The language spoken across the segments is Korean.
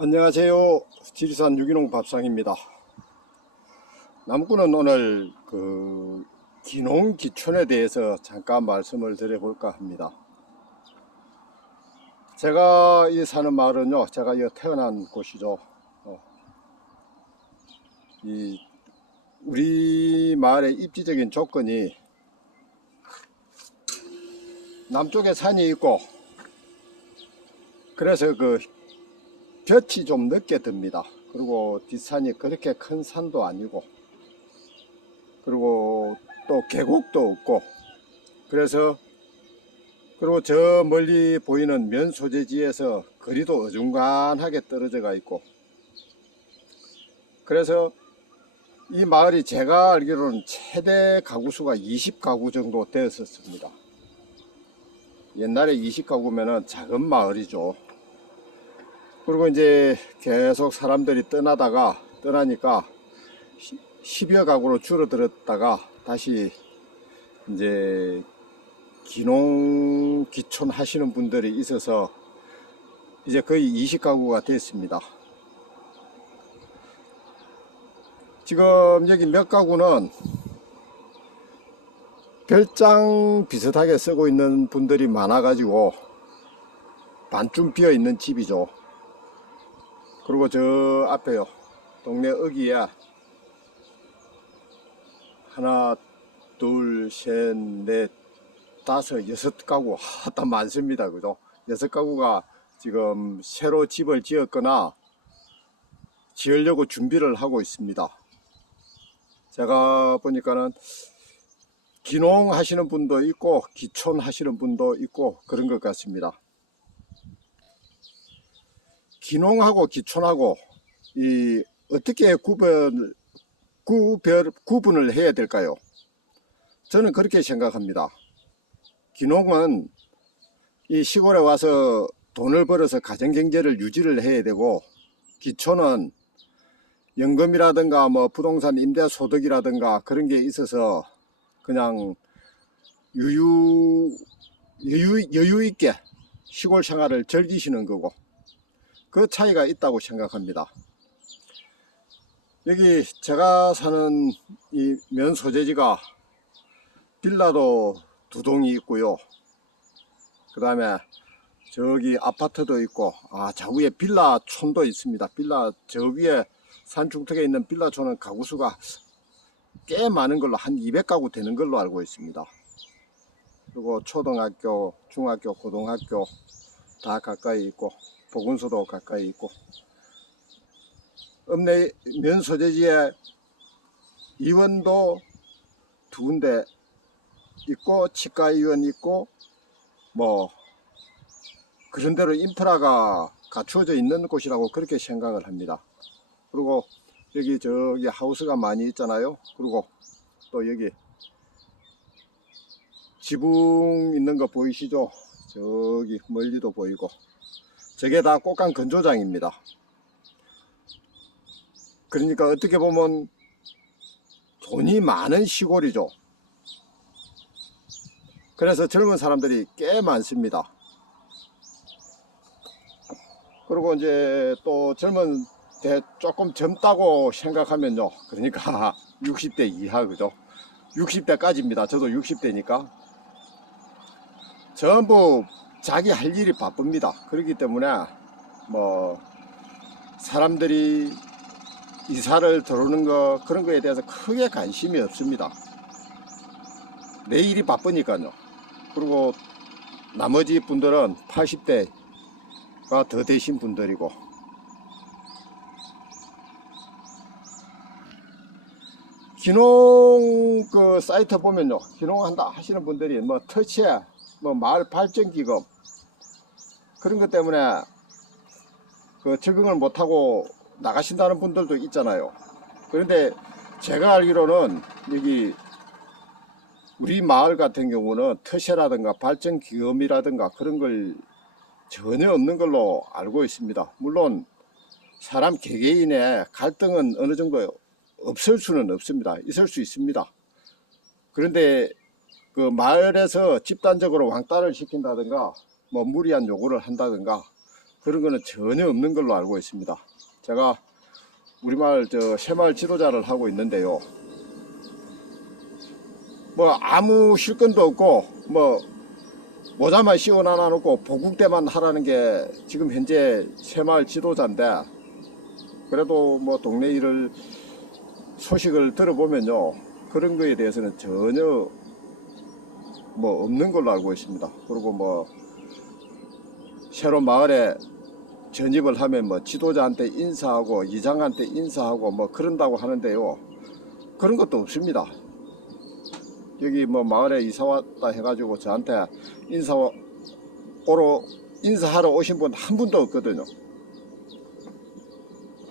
안녕하세요. 지리산 유기농 밥상입니다. 남구는 오늘 그 기농 기촌에 대해서 잠깐 말씀을 드려볼까 합니다. 제가 이 사는 마을은요, 제가 이 태어난 곳이죠. 어, 이 우리 마을의 입지적인 조건이 남쪽에 산이 있고 그래서 그 볕이 좀 늦게 듭니다. 그리고 뒷산이 그렇게 큰 산도 아니고, 그리고 또 계곡도 없고, 그래서, 그리고 저 멀리 보이는 면 소재지에서 거리도 어중간하게 떨어져가 있고, 그래서 이 마을이 제가 알기로는 최대 가구 수가 20가구 정도 되었었습니다. 옛날에 20가구면은 작은 마을이죠. 그리고 이제 계속 사람들이 떠나다가 떠나니까 10여 가구로 줄어들었다가 다시 이제 기농 기촌 하시는 분들이 있어서 이제 거의 20가구가 됐습니다. 지금 여기 몇 가구는 별장 비슷하게 쓰고 있는 분들이 많아가지고 반쯤 비어 있는 집이죠. 그리고 저 앞에요. 동네 어귀에 하나, 둘, 셋, 넷, 다섯, 여섯 가구 하다 많습니다. 그죠? 여섯 가구가 지금 새로 집을 지었거나 지으려고 준비를 하고 있습니다. 제가 보니까는 기농 하시는 분도 있고 기촌 하시는 분도 있고 그런 것 같습니다. 기농하고 기촌하고 이 어떻게 구별 구별 구분을 해야 될까요? 저는 그렇게 생각합니다. 기농은 이 시골에 와서 돈을 벌어서 가정 경제를 유지를 해야 되고 기촌은 연금이라든가 뭐 부동산 임대 소득이라든가 그런 게 있어서 그냥 유유 여유 여유 있게 시골 생활을 즐기시는 거고 그 차이가 있다고 생각합니다. 여기 제가 사는 이 면 소재지가 빌라도 두 동이 있고요. 그 다음에 저기 아파트도 있고, 아, 저 위에 빌라촌도 있습니다. 빌라, 저 위에 산중턱에 있는 빌라촌은 가구수가 꽤 많은 걸로 한 200가구 되는 걸로 알고 있습니다. 그리고 초등학교, 중학교, 고등학교 다 가까이 있고, 보건소도 가까이 있고, 읍내 면 소재지에 의원도 두 군데 있고, 치과의원 있고, 뭐, 그런 대로 인프라가 갖추어져 있는 곳이라고 그렇게 생각을 합니다. 그리고 여기 저기 하우스가 많이 있잖아요. 그리고 또 여기 지붕 있는 거 보이시죠? 저기 멀리도 보이고 저게 다 꽃감 건조장입니다. 그러니까 어떻게 보면 돈이 많은 시골이죠. 그래서 젊은 사람들이 꽤 많습니다. 그리고 이제 또 젊은 대 조금 젊다고 생각하면요. 그러니까 60대 이하 그죠? 60대까지입니다. 저도 60대니까 전부 자기 할 일이 바쁩니다. 그렇기 때문에 뭐 사람들이 이사를 들어오는 거 그런 거에 대해서 크게 관심이 없습니다. 내 일이 바쁘니까요. 그리고 나머지 분들은 80대가 더 되신 분들이고 기농 그 사이트 보면요 기농 한다 하시는 분들이 뭐 터치에 뭐 마을 발전 기금 그런 것 때문에 그 적응을 못하고 나가신다는 분들도 있잖아요 그런데 제가 알기로는 여기 우리 마을 같은 경우는 터세라든가 발전 기금이라든가 그런 걸 전혀 없는 걸로 알고 있습니다 물론 사람 개개인의 갈등은 어느 정도 없을 수는 없습니다. 있을 수 있습니다. 그런데 그 마을에서 집단적으로 왕따를 시킨다든가 뭐 무리한 요구를 한다든가 그런 거는 전혀 없는 걸로 알고 있습니다. 제가 우리말 저 새마을 지도자를 하고 있는데요. 뭐 아무 실권도 없고 뭐 모자만 씌워 놔 놓고 보국대만 하라는 게 지금 현재 새마을 지도자인데 그래도 뭐 동네 일을 소식을 들어보면요 그런 거에 대해서는 전혀 뭐 없는 걸로 알고 있습니다. 그리고 뭐 새로 마을에 전입을 하면 뭐 지도자한테 인사하고 이장한테 인사하고 뭐 그런다고 하는데요. 그런 것도 없습니다. 여기 뭐 마을에 이사 왔다 해가지고 저한테 인사 오러 인사하러 오신 분 한 분도 없거든요.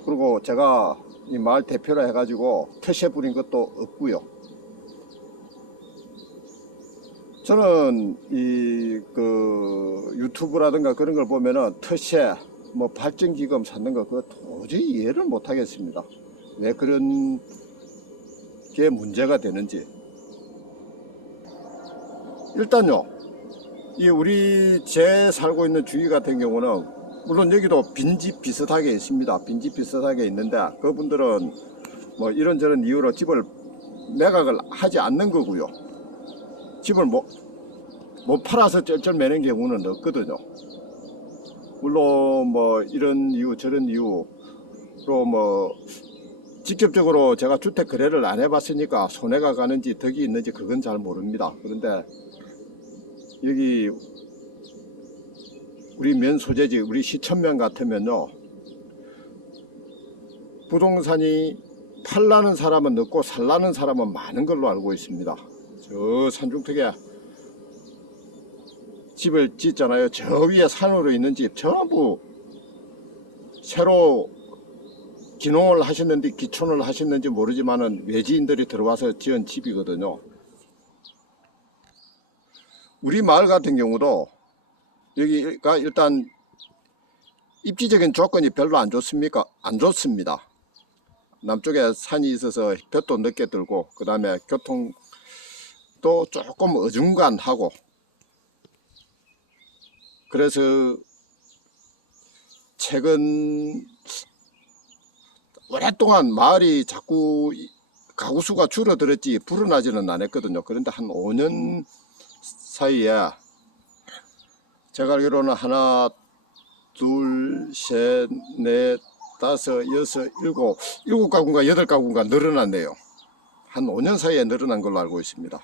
그리고 제가 이 마을 대표라 해가지고 퇴세 부린 것도 없고요. 저는 이 그 유튜브라든가 그런 걸 보면은 퇴세 뭐 발전 기금 찾는 거 그거 도저히 이해를 못 하겠습니다. 왜 그런 게 문제가 되는지. 일단요, 이 우리 제 살고 있는 주위 같은 경우는 물론 여기도 빈집 비슷하게 있습니다. 빈집 비슷하게 있는데 그분들은 뭐 이런저런 이유로 집을 매각을 하지 않는 거고요. 집을 못, 못 팔아서 쩔쩔매는 경우는 없거든요. 물론 뭐 이런 이유 저런 이유로 뭐 직접적으로 제가 주택 거래를 안 해봤으니까 손해가 가는지 덕이 있는지 그건 잘 모릅니다. 그런데 여기 우리 면 소재지 우리 시천면 같으면요 부동산이 팔라는 사람은 없고 살라는 사람은 많은 걸로 알고 있습니다. 저 산중턱에 집을 짓잖아요. 저 위에 산으로 있는 집 전부 새로 기농을 하셨는지 기촌을 하셨는지 모르지만은 외지인들이 들어와서 지은 집이거든요. 우리 마을 같은 경우도 여기가 일단 입지적인 조건이 별로 안 좋습니까? 안 좋습니다. 남쪽에 산이 있어서 볕도 늦게 들고 그 다음에 교통 도 조금 어중간하고 그래서 최근 오랫동안 마을이 자꾸 가구 수가 줄어들었지 불어나지는 않았거든요. 그런데 한 5년 사이에 제가 알기로는 하나, 둘, 셋, 넷, 다섯, 여섯, 일곱, 일곱 가구인가 여덟 가구인가 늘어났네요. 한 5년 사이에 늘어난 걸로 알고 있습니다.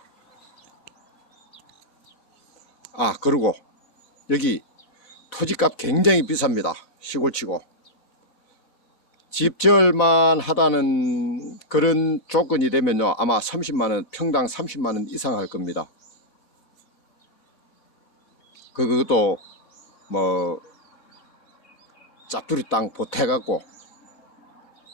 아, 그리고 여기 토지값 굉장히 비쌉니다. 시골치고. 집절만 하다는 그런 조건이 되면요. 아마 30만원, 평당 30만원 이상 할 겁니다. 그, 그것도 뭐, 짜투리 땅 보태갖고,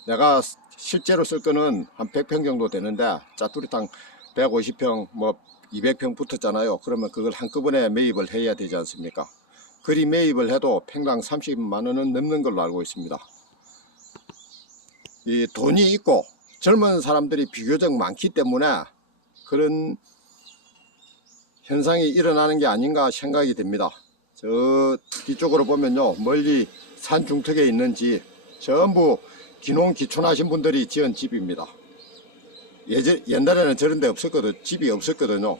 내가 실제로 쓸 거는 한 100평 정도 되는데, 짜투리 땅 150평, 뭐, 200평 붙었잖아요. 그러면 그걸 한꺼번에 매입을 해야 되지 않습니까? 그리 매입을 해도 평당 30만 원은 넘는 걸로 알고 있습니다. 이 돈이 있고 젊은 사람들이 비교적 많기 때문에 그런 현상이 일어나는 게 아닌가 생각이 됩니다. 저 뒤쪽으로 보면요 멀리 산 중턱에 있는 집 전부 기농 기촌하신 분들이 지은 집입니다. 예전 옛날에는 저런 데 없었거든 집이 없었거든요.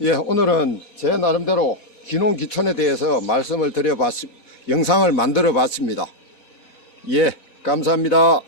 예 오늘은 제 나름대로 기농 기촌에 대해서 말씀을 드려봤 영상을 만들어 봤습니다. 예 감사합니다.